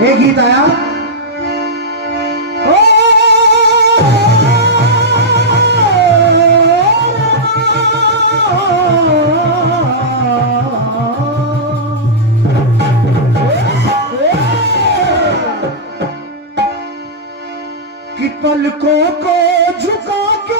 एक गीत आया कि पलकों को झुका के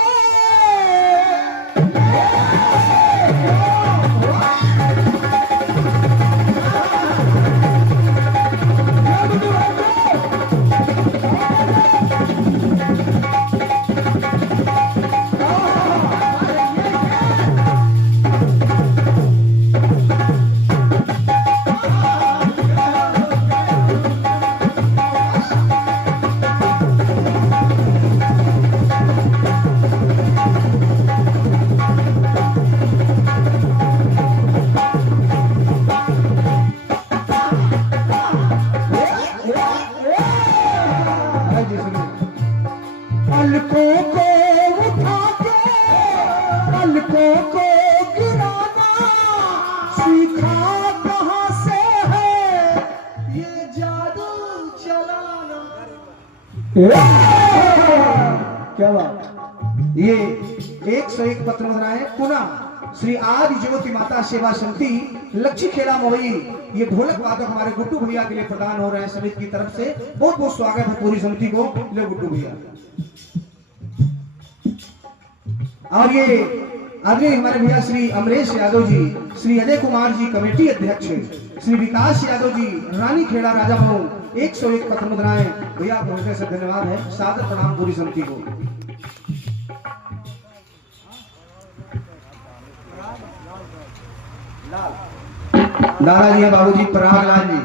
पलकों को उठा के पलकों को गिराना सीखा कहाँ से है ये जादू चलाना। क्या बात। ये 101 पत्र मुद्राएं पुनः श्री आदि ज्योति माता सेवा समिति लक्ष्मी खेला मोई, ये ढोलक वादक हमारे गुड्डू भैया के लिए प्रदान हो रहे हैं समिति की तरफ से। बहुत बहुत स्वागत है पूरी समिति को। ले गुड्डू भैया। और ये आदरणीय हमारे भैया श्री अमरेश यादव जी, श्री अजय कुमार जी कमेटी अध्यक्ष, श्री विकास यादव जी रानी खेड़ा राजा भवन 101 पत्र मुद्राएं भैया पहुंचने से धन्यवाद है। सादर प्रणाम पूरी समिति को। लाला जी है बाबूजी, परागलाल जी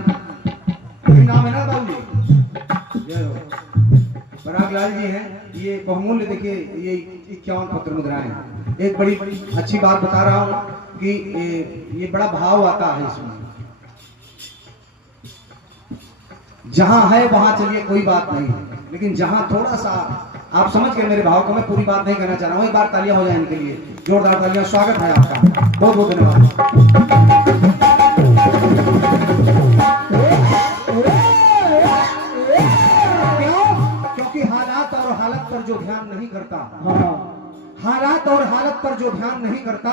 नाम है ना बाबूजी। परागलाल जी हैं। ये बहुमूल्य देखिए ये 51 पत्र मुद्राएं हैं। एक बड़ी अच्छी बात बता रहा हूं कि ये बड़ा भाव आता है इसमें। जहां है वहां चलिए कोई बात नहीं, लेकिन जहां थोड़ा सा आप समझ गए मेरे भाव को, मैं पूरी बात नहीं कहना चाह रहा हूं। एक बार तालियां हो जाए इनके लिए, जोरदार तालियां। स्वागत है आपका, बहुत बहुत धन्यवाद। हालत पर जो ध्यान नहीं करता, हालात और हालत पर जो ध्यान नहीं करता,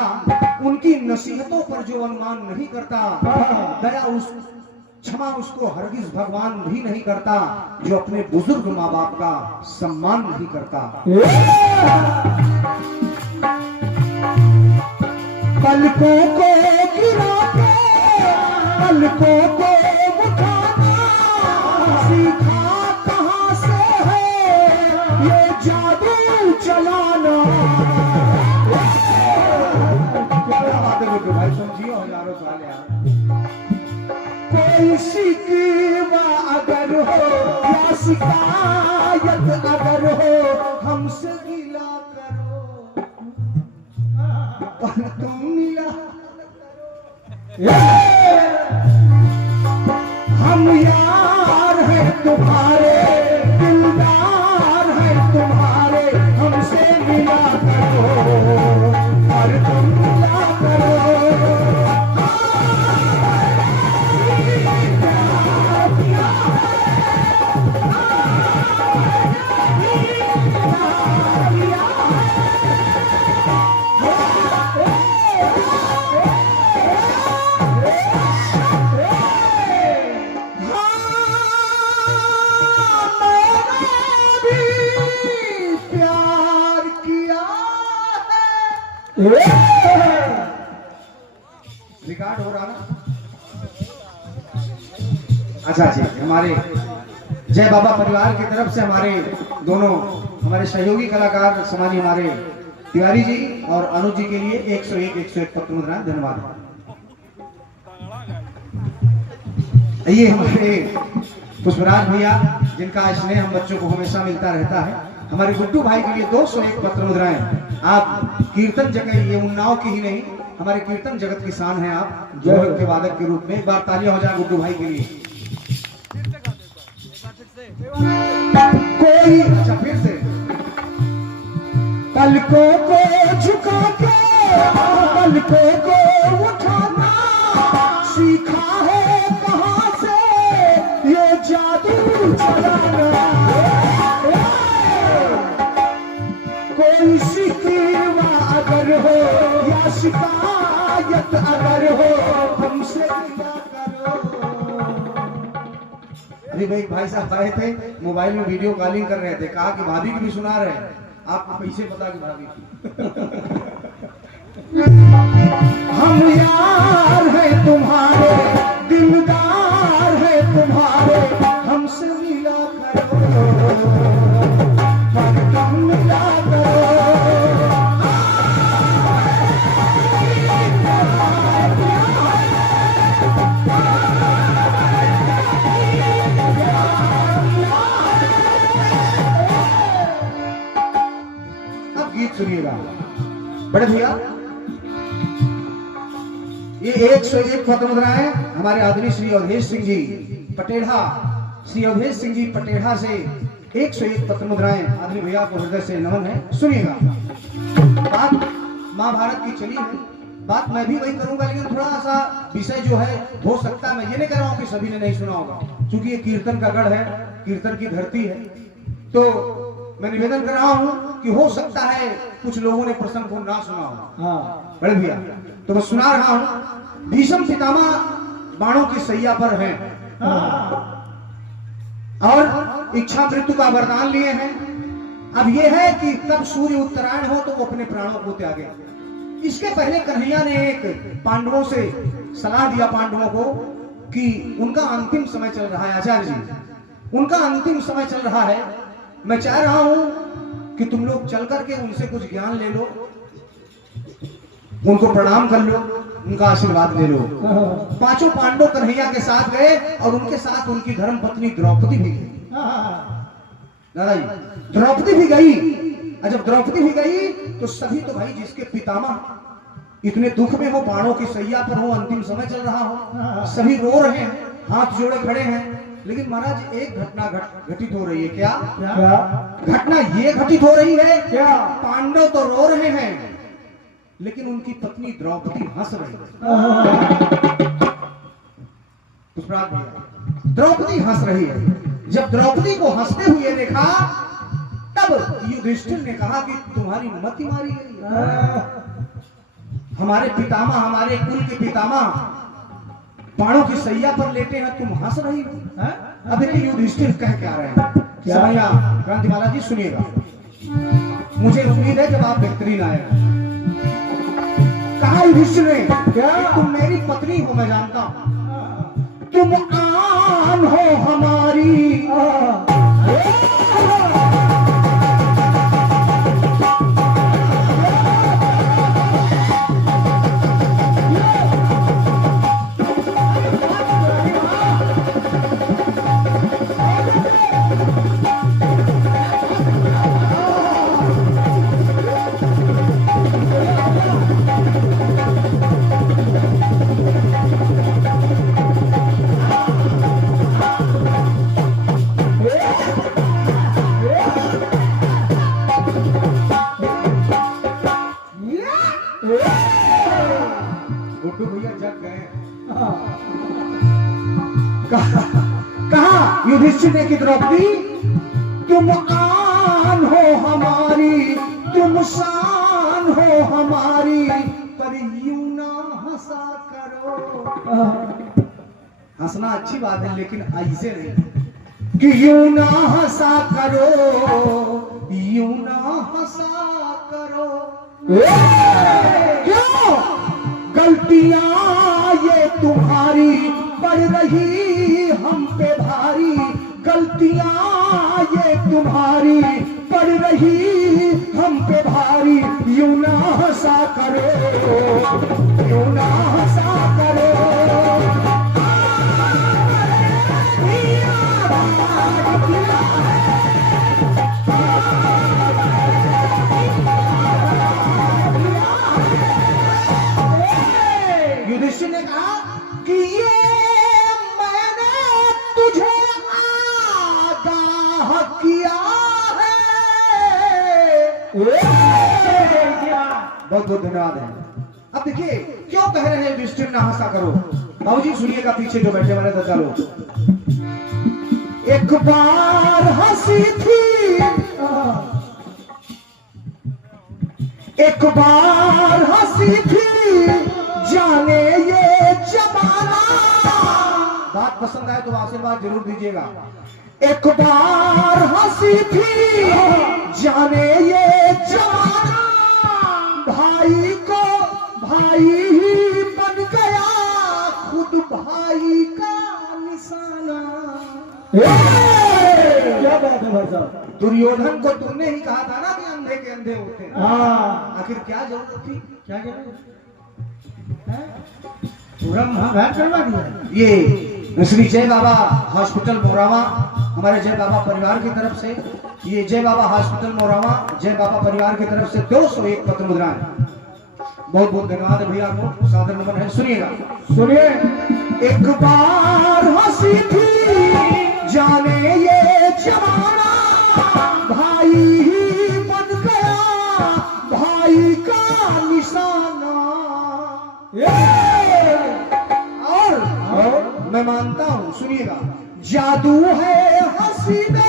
उनकी नसीहतों पर जो अनुमान नहीं करता, दया उस क्षमा उसको हरगिज भगवान भी नहीं करता, जो अपने बुजुर्ग माँ बाप का सम्मान नहीं करता। पलकों को गिरा के पलकों को उठाना सीखा कहाँ से है ये जादू चलाना। क्या बात है भाई, समझिए हजारों साल यार। कोई शिकवा अगर हो या शिकायत अगर हो हमसे गिला करो, पर तुम मिला हम यार हैं तुम्हारे, दिलदार हैं तुम्हारे, हमसे मिला करो, पर तुम मिला करो। रिकॉर्ड हो रहा ना? अच्छा जी, हमारे जय बाबा परिवार की तरफ से हमारे दोनों हमारे सहयोगी कलाकार समाजी हमारे तिवारी जी और अनुज जी के लिए 101 पत्र मुद्राएं। धन्यवाद। ये हमारे पुष्पराज भैया जिनका स्नेह हम बच्चों को हमेशा मिलता रहता है, हमारे गुड्डू भाई के लिए 201 पत्र मुद्राएं। आप कीर्तन जगह, ये उन्नाव की ही नहीं, हमारे कीर्तन जगत की शान है आप, ढोलक के वादक के रूप में। एक बार तालियां हो जाए गुड्डू भाई के लिए। कोई अच्छा फिर से पलकों को झुका के पलकों को उठाना सीखा है कहां से ये जादू इनायत अगर हो हमसे मिला करो। अरे भाई, भाई साहब आए थे, मोबाइल में वीडियो कॉलिंग कर रहे थे, कहा कि भाभी की भी सुना रहे हैं, आपको पैसे पता कि भाभी की। हम यार हैं तुम्हारे, दिलदार हैं तुम्हारे, हमसे मिला करो, हम मिला करो। अब गीत सुनिएगा बड़े भैया। ये 101 पत्रमुद्राएं हमारे आदरणीय श्री अवधेश सिंह जी पटेढ़ा, श्री अवधेश सिंह जी पटेढ़ा से 101 पत्रमुद्राएं आदरणीय भैया को हृदय से नमन है। सुनिएगा, बात महाभारत की चली है, बात मैं भी वही करूंगा, लेकिन थोड़ा सा विषय जो है हो सकता है, मैं ये नहीं कह रहा हूं कि सभी ने नहीं सुना होगा, क्योंकि ये कीर्तन का गढ़ है, कीर्तन की धरती है, तो मैं निवेदन कर रहा हूं कि हो सकता है कुछ लोगों ने प्रसंग को ना सुना हो। हाँ बड़े भैया, तो मैं सुना रहा हूं। भीष्म पितामह बाणों की सैया पर हैं और इच्छा मृत्यु का वरदान लिए हैं। अब यह है कि तब सूर्य उत्तरायण हो तो वो अपने प्राणों को त्यागे। इसके पहले कन्हैया ने एक पांडवों से सलाह दिया, पांडवों को, कि उनका अंतिम समय चल रहा है, आचार्य जी उनका अंतिम समय चल रहा है, मैं चाह रहा हूं कि तुम लोग चल करके उनसे कुछ ज्ञान ले लो, उनको प्रणाम कर लो, उनका आशीर्वाद ले लो। पांचों पांडव कन्हैया के साथ गए और उनके साथ उनकी धर्म पत्नी द्रौपदी भी गई। दादाजी, द्रौपदी भी गई। जब द्रौपदी भी गई तो सभी तो भाई, जिसके पितामह इतने दुख में हो, बाणों की सैया पर हो, अंतिम समय चल रहा हो, सभी रो रहे हैं, हाथ जोड़े खड़े हैं। लेकिन महाराज एक घटना घटित हो रही है। क्या घटना ये घटित हो रही है? क्या पांडव तो रो रहे हैं, लेकिन उनकी पत्नी द्रौपदी हंस रही है। द्रौपदी हंस रही है। जब द्रौपदी को हंसते हुए देखा, तब युधिष्ठिर ने कहा कि तुम्हारी मति मारी गई है। हमारे पितामह, हमारे कुल के पितामह बाणों की सैया पर लेटे हैं, तुम हंस रही हो। अब देखिए युधिष्ठिर कह क्या रहे हैं। समैया क्रांतिमाला जी सुनिएगा, मुझे उम्मीद है जब आप बेहतरीन आएगा। कहा युधिष्ठिर ने, क्या तुम मेरी पत्नी हो, मैं जानता हूं, तुम आन हो हमारी, कहा युधिष्ठिर ने कि द्रौपदी तुम आन हो हमारी, तुम शान हो हमारी, पर यूं ना हंसा करो। हंसना अच्छी बात है, लेकिन ऐसे नहीं कि यूं ना हंसा करो, यूं ना हंसा करो। क्यों? गलतियां ये तुम्हारी पड़ रही हम पे भारी, गलतियां ये तुम्हारी पड़ रही हम पे भारी, यूं ना हंसा करो, यूं ना हंसा करो। युधिष्ठिर ने कहा कि ये बहुत बहुत धन्यवाद है। अब देखिए क्यों कह रहे हैं युधिष्ठिर ना हंसा करो। बाबूजी सुनिएगा, पीछे जो बैठे वाले तो चलो। एक बार हंसी थी, एक बार हंसी थी बात पसंद आए तो आशीर्वाद जरूर दीजिएगा। एक बार हंसी थी जाने ये जमाना, भाई को भाई ही बन गया खुद भाई का निशाना। क्या बात है भाई साहब। दुर्योधन को तुमने ही कहा था ना कि अंधे के अंधे होते हैं। हाँ, आखिर क्या जरूरत थी? क्या कह रहे हैं? पूरा महाभारत करवा दिया। ये श्री जय बाबा हॉस्पिटल मोरावा हमारे जय बाबा परिवार की तरफ से, ये जय बाबा हॉस्पिटल मोरावा जय बाबा परिवार की तरफ से 201 पत्र मुद्राएं। बहुत बहुत धन्यवाद भैया को, सादर नमन है। सुनिएगा, सुनिए। एक बार हंसी थी जाने ये जमाना, भाई ही बन गया भाई का निशाना। और मैं मानता हूं, सुनिएगा, जादू है हंसी में।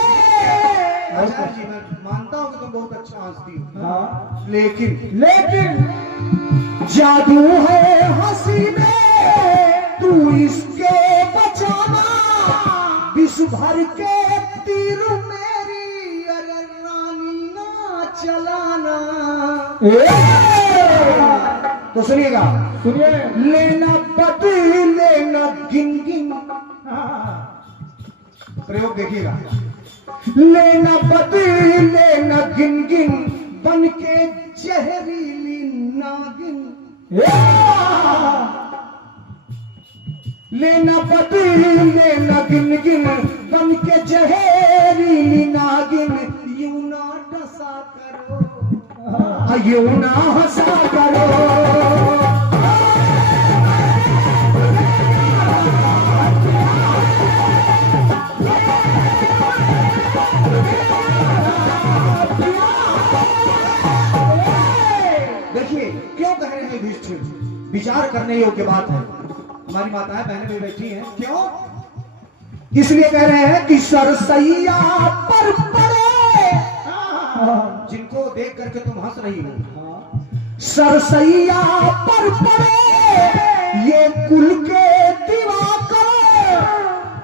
आचार्य जी मैं मानता हूं कि तुम बहुत अच्छा हंसती हो, हाँ, लेकिन जादू है हंसी में, तू इसके बचाना, विश्व भर के तीर मेरी अरे रानी ना चलाना। तो सुनिएगा, सुनिए। लेना बदले लेना गिन गिन, प्रयोग देखिएगा, लेना बदले लेना गिन गिन, बन के जहरीली नागिन। लेना बदले लेना गिन गिन, बन के जहरीली नागिन। यूं ना डसा करो, यूं ना हंसा करो। देखिए क्यों कह रहे हैं युधिष्ठिर, विचार करने योग्य बात है। हमारी माताएं बहनें भी बैठी हैं, क्यों? इसलिए कह रहे हैं कि सरसैया पर पड़े, जिनको देख करके तुम हंस रही हो, सरसैया पर पड़े ये कुल के दिवाकर,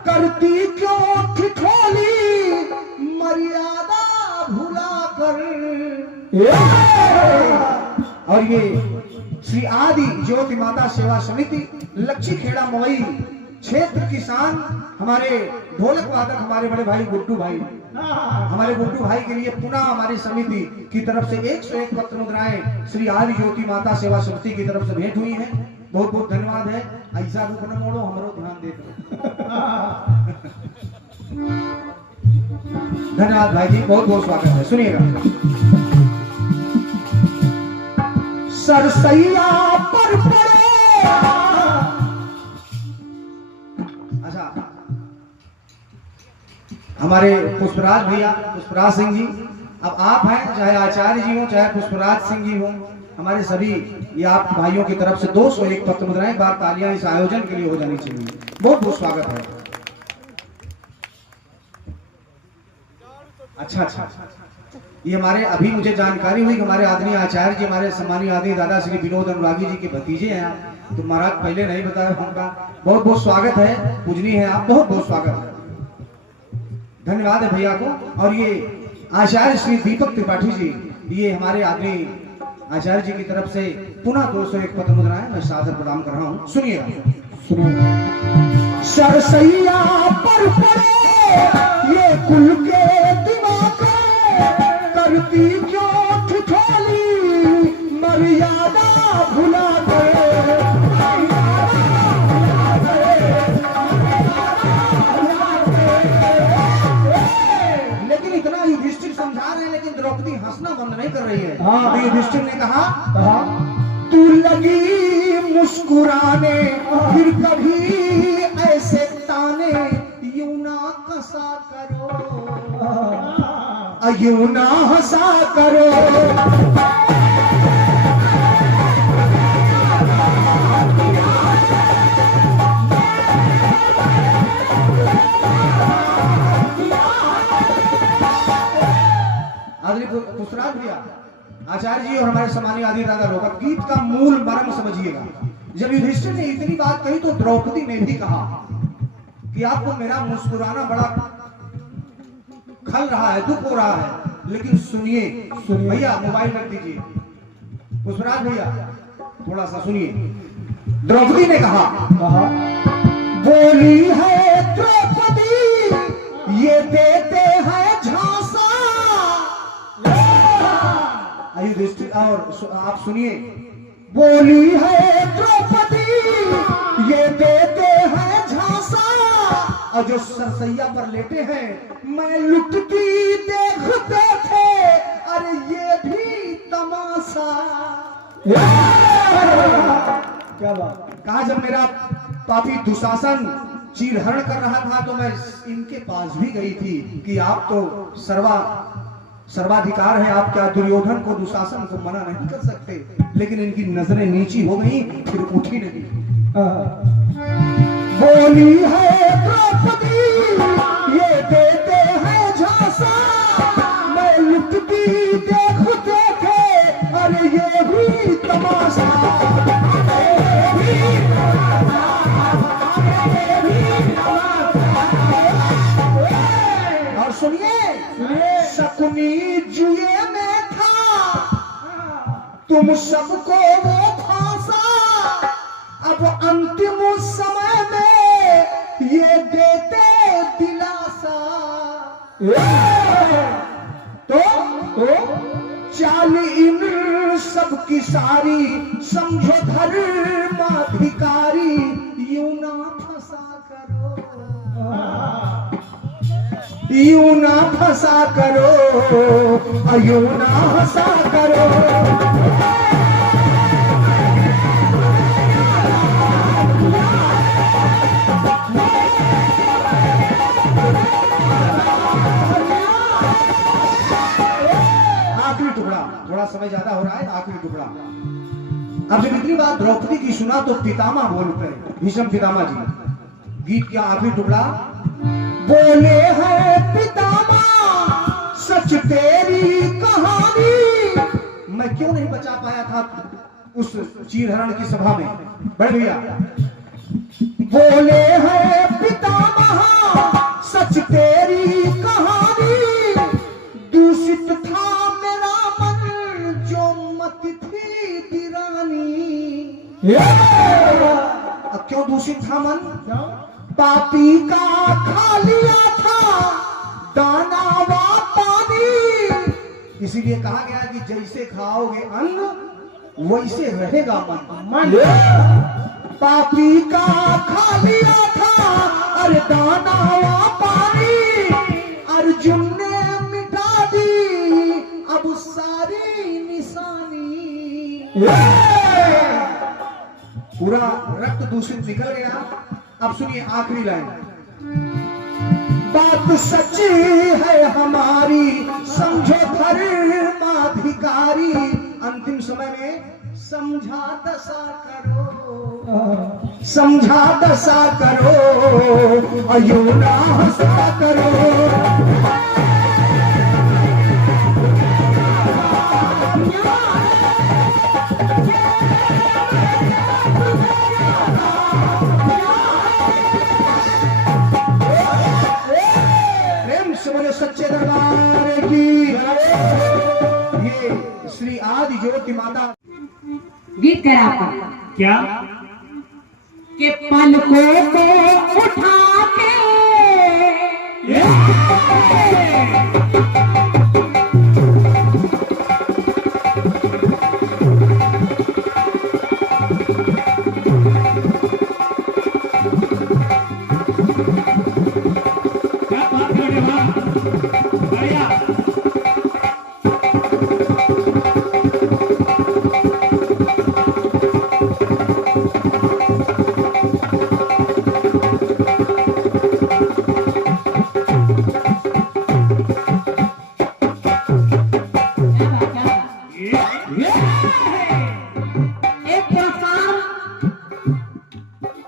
करती क्यों ठिठोली मर्यादा भुला कर। और ये श्री आदि ज्योति माता सेवा समिति लक्ष्मी खेड़ा मोई क्षेत्र किसान, हमारे ढोलक वादक हमारे बड़े भाई गुड्डू भाई, हमारे गुड्डू भाई के लिए पुनः हमारी समिति की तरफ से 101 पत्र मुद्राएं श्री आदि ज्योति माता सेवा समिति की तरफ से भेंट हुई हैं। बहुत बहुत धन्यवाद है। ऐसा रुक न मोड़ो, हमारो ध्यान देते। धन्यवाद भाई जी, बहुत बहुत स्वागत है। सुनिएगा, सरसैया पर पड़े। अच्छा, हमारे पुष्पराज भैया, पुष्पराज सिंह जी, अब आप हैं, चाहे आचार्य जी हो चाहे पुष्पराज सिंह जी हो, हमारे सभी ये आप भाइयों की तरफ से 201 पत्र मुद्राएं। एक बार तालियां इस आयोजन के लिए हो जानी चाहिए। बहुत बहुत स्वागत है। अच्छा, ये हमारे अभी मुझे जानकारी हुई कि हमारे आदरणीय आचार्य जी, हमारे सम्मानीय आदरणीय दादा श्री विनोद अनुरागी जी के भतीजे हैं आप। तो महाराज पहले नहीं बताया उनका बहुत बहुत स्वागत है, पूजनीय है आप, बहुत बहुत स्वागत है। धन्यवाद है भैया को। और ये आचार्य श्री दीपक त्रिपाठी जी, ये हमारे आदरणीय आचार्य जी की तरफ से पुनः 201 पत्र मुद्राएं मैं सादर प्रदान कर रहा हूँ। सुनिएगा, सरसैया पर पड़े ये कुल के दिमाग, करती क्यों ठिठोली मर्यादा भुला गए। लेकिन इतना युधिष्ठिर समझा रहे हैं, लेकिन द्रौपदी हंसना बंद नहीं कर रही है। तो युधिष्ठिर ने कहा, तू लगी मुस्कुराने फिर कभी ऐसे ताने, यूं ना कसा करो, यूं ना हंसा करो। आदरणीय पुष्पराज भैया, आचार्य जी और हमारे सम्मानीय आदि दादा लोग, गीत का मूल मर्म समझिएगा। जब युधिष्ठिर ने इतनी बात कही तो द्रौपदी ने भी कहा, कि आपको मेरा मुस्कुराना बड़ा खल रहा है, दुख हो रहा है, लेकिन सुनिए भैया, मोबाइल रख दीजिए। पुष्पराज भैया थोड़ा सा सुनिए। द्रौपदी ने कहा, बोली है द्रौपदी ये देते हैं झांसा। और आप सुनिए, बोली है द्रौपदी ये देते हैं झांसा, और जो सरसैया पर लेटे हैं मैं लुटती देखते थे, अरे ये भी तमाशा। क्या बात। कहा जब मेरा पापी दुशासन चीरहरण कर रहा था तो मैं इनके पास भी गई थी कि आप तो सर्वाधिकार है, आप क्या दुर्योधन को दुशासन को मना नहीं कर सकते, लेकिन इनकी नजरें नीची हो गई, फिर उठी नहीं। बोली है द्रौपदी ये देते हैं झांसा, मैं लुटती देखते थे, अरे ये भी तमाशा। और सुनिए, शकुनी जुए में था, तुम सबको वो फांसा, अब अंतिम समय में ये देते दिलासा। तो चाल इन सबकी सारी समझो धर्माधिकारी, यूं ना फंसा करो, यूं ना फंसा करो, यूं ना हंसा करो। आखिरी टुकड़ा, थोड़ा समय ज्यादा हो रहा है, आखिरी टुकड़ा। अब जब इतनी बात द्रौपदी की सुना तो पितामह बोल पे, भीष्म पितामह जी, गीत का आखिरी टुकड़ा। बोले हैं पितामह सच तेरी कहानी, मैं क्यों नहीं बचा पाया था उस चीरहरण की सभा में। बढ़ भैया, बोले हैं पितामह सच तेरी कहानी, दूषित था मेरा मन जो मत थी वीरानी। अब क्यों दूषित था मन? पापी का खा लिया था दाना व पानी, इसीलिए कहा गया कि जैसे खाओगे अन्न वैसे रहेगा मन। पापी का खा लिया था अरे दाना व पानी, अर्जुन ने मिटा दी अब सारी निशानी। पूरा रक्त दूषित निकल गया। अब सुनिए आखिरी लाइन। बात सच्ची है हमारी समझो धर्माधिकारी, अंतिम समय में समझा दशा करो, समझा दशा करो, अयो ना हंसा करो। सच्चे दरबार की ये श्री आदि ज्योति माता। गीत कह रहा था क्या कि पलकों को उठा के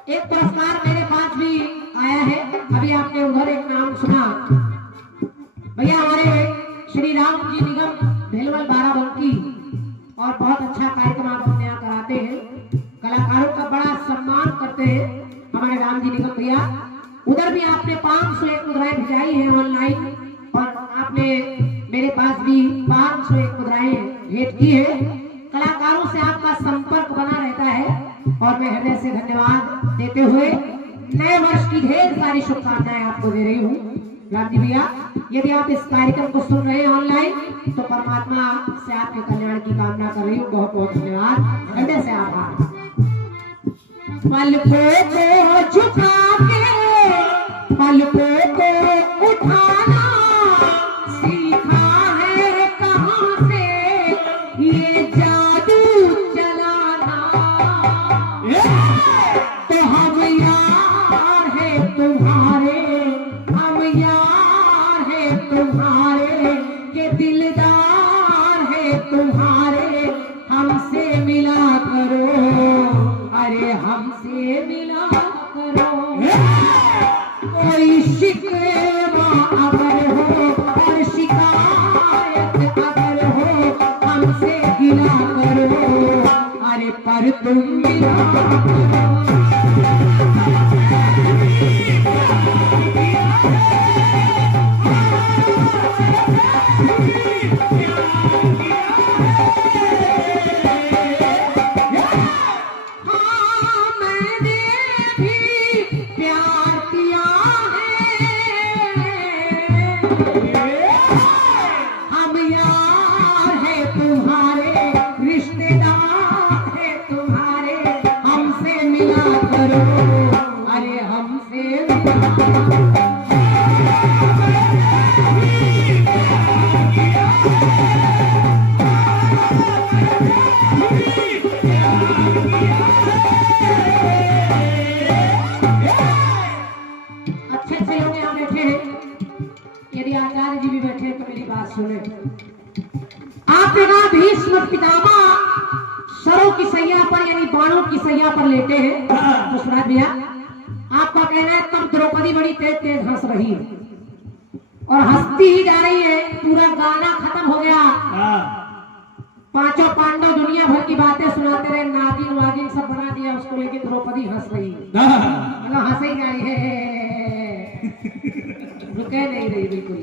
एक पुरस्कार मेरे पास भी आया है। अभी आपने उधर एक नाम सुना, भैया हमारे श्री राम जी निगम भेलवल बाराबंकी, और बहुत अच्छा कार्यक्रम आप अपने यहाँ कराते हैं, कलाकारों का बड़ा सम्मान करते हैं हमारे राम जी निगम भैया। उधर भी आपने 501 मुद्राएं भिजाई है ऑनलाइन, और आपने मेरे पास भी 501 मुद्राएं भेंट की है। कलाकारों से आपका संपर्क बना रहता है, और मैं हृदय से धन्यवाद देते हुए नए वर्ष की ढेर सारी शुभकामनाएं आपको दे रही हूँ। राम जी भैया, यदि आप इस कार्यक्रम को सुन रहे हैं ऑनलाइन, तो परमात्मा से आपके कल्याण की कामना कर रही हूँ। बहुत बहुत धन्यवाद, हृदय से आभार। पलकों को झुका के पलकों को उठाना सीखा है कहाँ से, ये जादू चलाना। तो हम यार है तुम्हारे, हम यार है तुम्हारे, के दिलदार है तुम्हारे, हमसे मिला करो, अरे हमसे मिला करो। कोई शिकवा अगर हो और शिकायत अगर हो, हमसे गिला करो, अरे पर तुम मिला करो। आपने कहा भीष्म पितामह सरों की सैया पर यानी बाणों की सैया पर लेटे हैं। तो सुना भैया, आपका कहना है तब द्रौपदी बड़ी तेज तेज हंस रही है और हंसती ही जा रही है। पूरा गाना खत्म हो गया, पांचों पांडव दुनिया भर की बातें सुनाते रहे, नागिन वागिन सब बना दिया उसको, लेकिन द्रौपदी हंस रही है, मतलब हंस ही जा रही है, रुके नहीं रही, बिल्कुल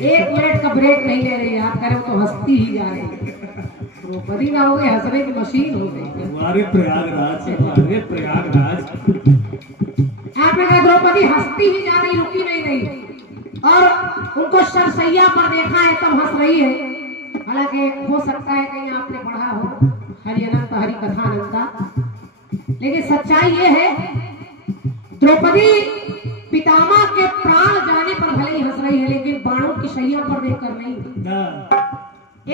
1 मिनट का ब्रेक नहीं ले रही। आप करें तो हंसती ही जा रही है। द्रौपदी ना हो गई, हंसने की मशीन हो गई। हमारे प्रयागराज, हमारे प्रयागराज। आपने कहा द्रौपदी हंसती ही जा रही, रुकी नहीं रही, और उनको सरसैया पर देखा है तब हंस रही है। हालांकि हो सकता है कहीं आपने पढ़ा हो हरि अनंत हरि कथा अनंता, लेकिन सच्चाई ये है द्रौपदी पितामह के प्राण जाने पर भले ही हंस रही है, लेकिन बाणों की शैया पर देखकर नहीं।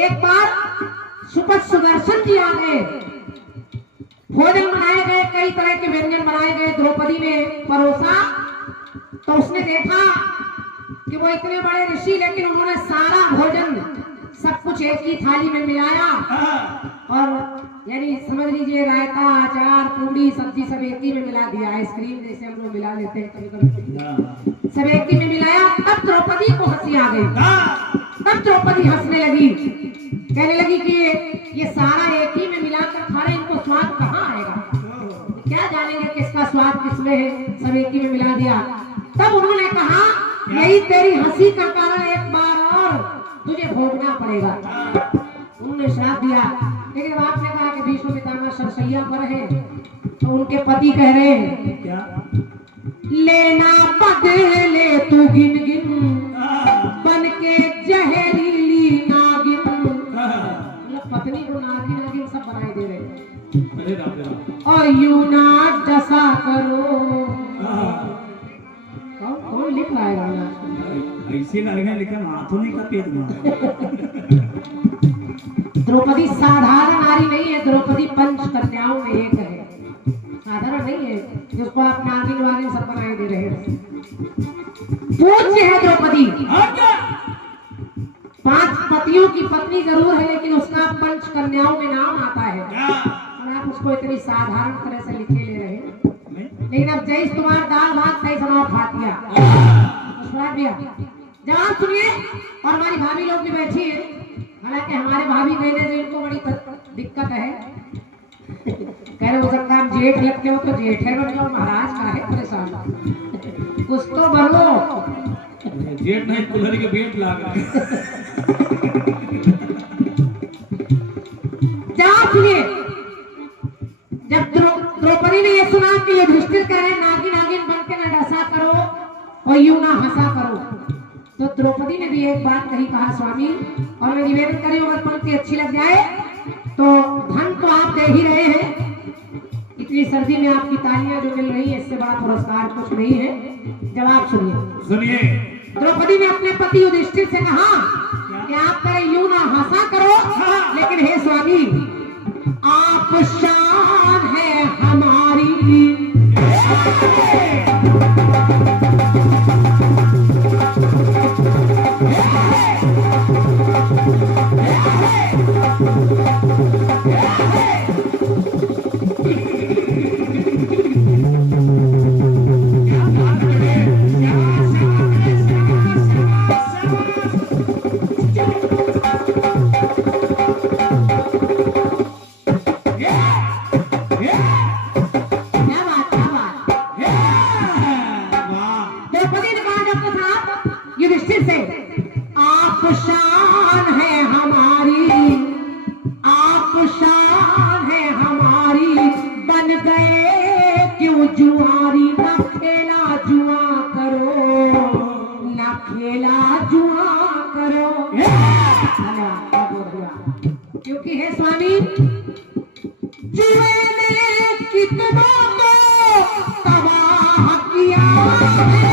एक बार सुपथ सुदर्शन जी आ गए, भोजन बनाए गए, कई तरह के व्यंजन बनाए गए, द्रौपदी ने परोसा तो उसने देखा कि वो इतने बड़े ऋषि, लेकिन उन्होंने सारा भोजन सब कुछ एक ही थाली में मिलाया, और यानी समझ लीजिए रायता, अचार, पूरी, सब्जी सब एक ही में मिला दिया। आइसक्रीम जैसे हम लोग मिला लेते हैं कभी कभी, सब एक ही में मिलाया। तब द्रौपदी को हंसी आ गई, तब द्रौपदी हंसने लगी, कहने लगी कि ये सारा एक ही में मिलाकर खा रहे, इनको स्वाद कहाँ आएगा, क्या जानेंगे किसका स्वाद किसमें है, सब एक ही में मिला दिया। तब उन्होंने कहा यही तेरी हंसी का कारण, एक बार और तुझे भोगना पड़ेगा। उन्होंने श्राप दिया, लेकिन आपने कहा कि भीष्म पितामह सरसैया पर है, तो उनके पति कह रहे हैं क्या, लेना बदले तू गिन गिन बन के जहरीली नागिन। मतलब पत्नी को नागिन नागिन सब बनाए दे रहे, और यूं ना जसा करो। कौन लिख रहा है गाना? ऐसे लगने लिखा हाथों में का पेट द्रौपदी साधारण नारी नहीं है, द्रौपदी पंच कन्याओं में एक है, साधारण नहीं है जिसको आप नागिन वागिन सब बनाए दे रहे हैं। पूज्य है द्रौपदी, 5 पतियों की पत्नी जरूर है, लेकिन उसका पंच कन्याओं में नाम आता है, और आप उसको इतनी साधारण तरह से लिखे ले रहे हैं। लेकिन अब जैस तुम्हारा दाल भात सही समाव फातिया जवाब सुनिए। और हमारी भाभी लोग भी बैठी है, हालांकि हमारे भाभी कहने से इनको बड़ी दिक्कत है, खैर हो सकता है जेठ लगते हो तो जेठ है बन जाओ, महाराज का है परेशान, कुछ तो बनो। जेठ नहीं कुल्हड़ी के बेट लाग रहे जाओ सुनिए, जब द्रौपदी ने ये सुना कि युधिष्ठिर कह रहे नागिन नागिन बन के न डसा करो और यूं ना हंसा करो, तो द्रौपदी ने भी एक बात कही, कहा स्वामी, और मैं निवेदन करी अगर पंक्ति अच्छी लग जाए तो धन तो आप दे ही रहे हैं, इतनी सर्दी में आपकी तालियां जो मिल रही है इससे बड़ा पुरस्कार कुछ नहीं है। जवाब सुनिए। द्रौपदी ने अपने पति युधिष्ठिर से कहा कि आप कहे यूं ना हंसा करो, लेकिन हे स्वामी आप शान है हमारी। क्योंकि हे स्वामी जुए ने कितनों को तबाह किया है,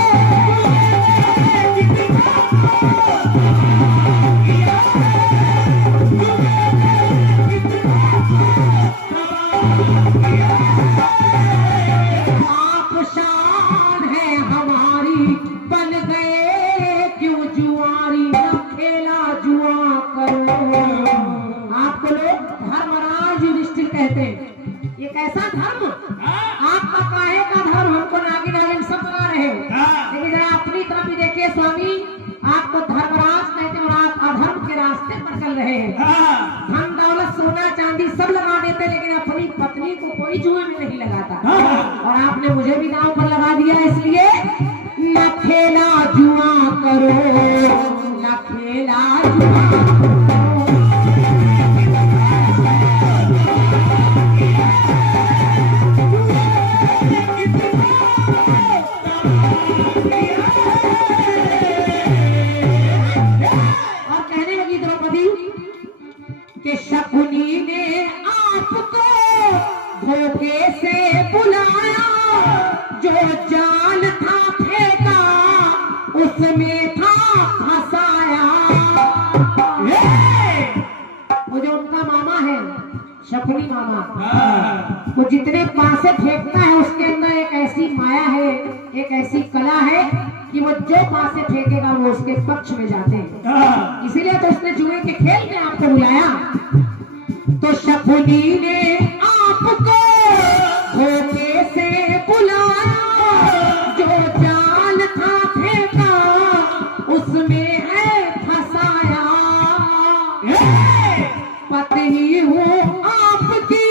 आप शान है हमारी, बन गए क्यों जुआरी, न खेला जुआ करो। आपको लोग धर्मराज युधिष्ठिर कहते हैं, ये कैसा धर्म, आपका काहे का धर्म, हमको नागिन नागिन सब बना रहे हो, लेकिन जरा अपनी तरफ भी देखिए स्वामी, आपको धर्मराज कहते हैं और आप अधर्म के रास्ते पर चल रहे हैं। धन दौलत सोना चांदी सब लगा देते, लेकिन अपनी पत्नी को कोई जुए में नहीं लगाता, और आपने मुझे भी दांव पर लगा दिया, इसलिए न खेला जुआ करो, न खेला जुआ करो। कि शकुनी ने आपको धोखे से बुलाया, जो जाल था फेंका उसमें था फंसाया। वो जो उनका मामा है शकुनी मामा, वो जितने पासे फेंकता है उसके अंदर एक ऐसी माया है, एक ऐसी कला है कि वो जो पासे फेंकेगा वो उसके पक्ष में जाते हैं, इसीलिए तो उसने जुए के खेल में आपको बुलाया। तो शकुनी ने आपको धोखे से बुलाया, जो जाल था फेंका उसमें है फंसाया। पत्नी हूँ आपकी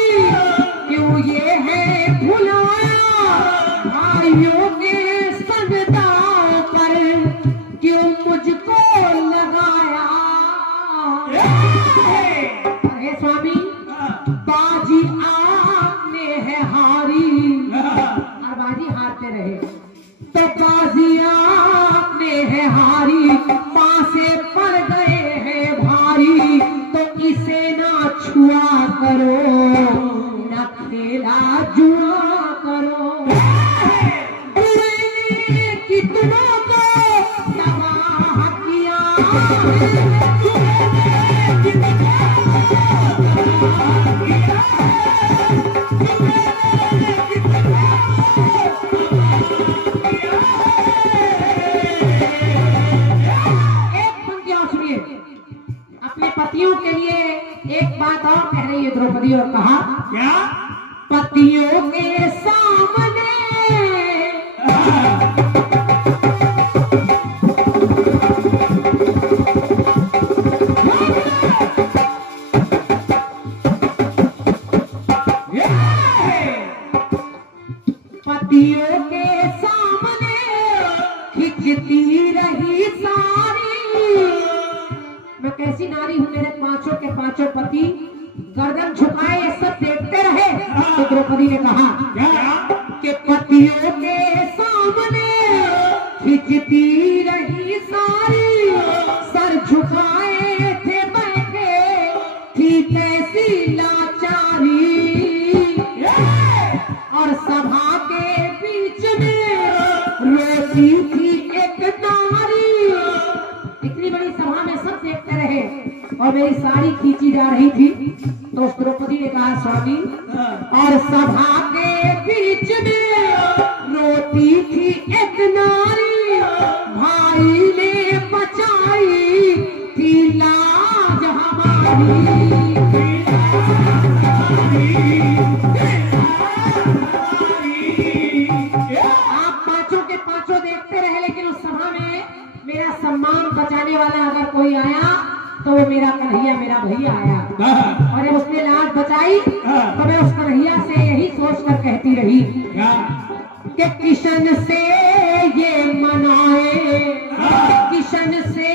क्यों ये है भुलाया, भाइयों के संगदाव पर क्यों मुझको लगाया। हे स्वामी बाजी आपने है हारी, और बाजी हारते रहे, तो बाजी आपने है हारी, पासे पड़ गए हैं भारी, तो इसे ना छुआ करो, न खेला जुआ करो। कितनों को तबाह किया, अपने पतियों के लिए एक बात और कह रही है द्रौपदी, और कहा क्या, पतियों के सामने पतियों के सामने खिंचती रही सारी। मैं कैसी नारी हूँ, मेरे पांचों के पांचों पति गर्दन झुकाए ये सब देखते रहे। तो द्रौपदी ने कहा कि पतियों के सामने खिंचती रही सारी, सर झुकाए थे बैठे थी कैसी लाचारी। और सभा के बीच में रोती थी एक नारी। इतनी बड़ी सभा में सब देखते रहे और मेरी साड़ी खींची जा रही थी। तो उस द्रौपदी ने कहा स्वामी, और सभा के बीच में रोती थी एक नारी, भाई ने बचाई थी लाज हमारी। आप पांचों के पांचों देखते रहे, लेकिन उस सभा में मेरा सम्मान बचाने वाला अगर कोई आया तो वो मेरा कन्हैया, मेरा भैया आया। और जब उसने लाज बचाई तो मैं उस कन्हैया से यही सोचकर कहती रही कि किशन से ये मनाए, किशन से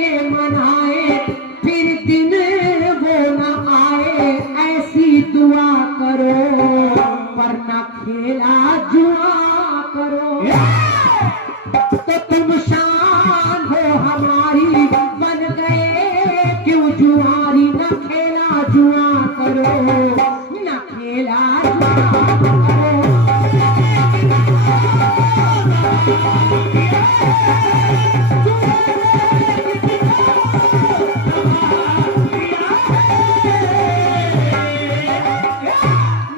ये मनाए, फिर दिन वो न आए, ऐसी दुआ करो वरना खेला जुआ करो। तो तुम शान हो हमारी, बन गए क्यों जुआरी, न खेला जुआ करो, न खेला जुआ करो।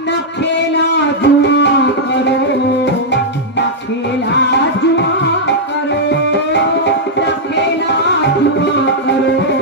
न खेला जुआ करो, न खेला जुआ करो, न खेला जुआ करो।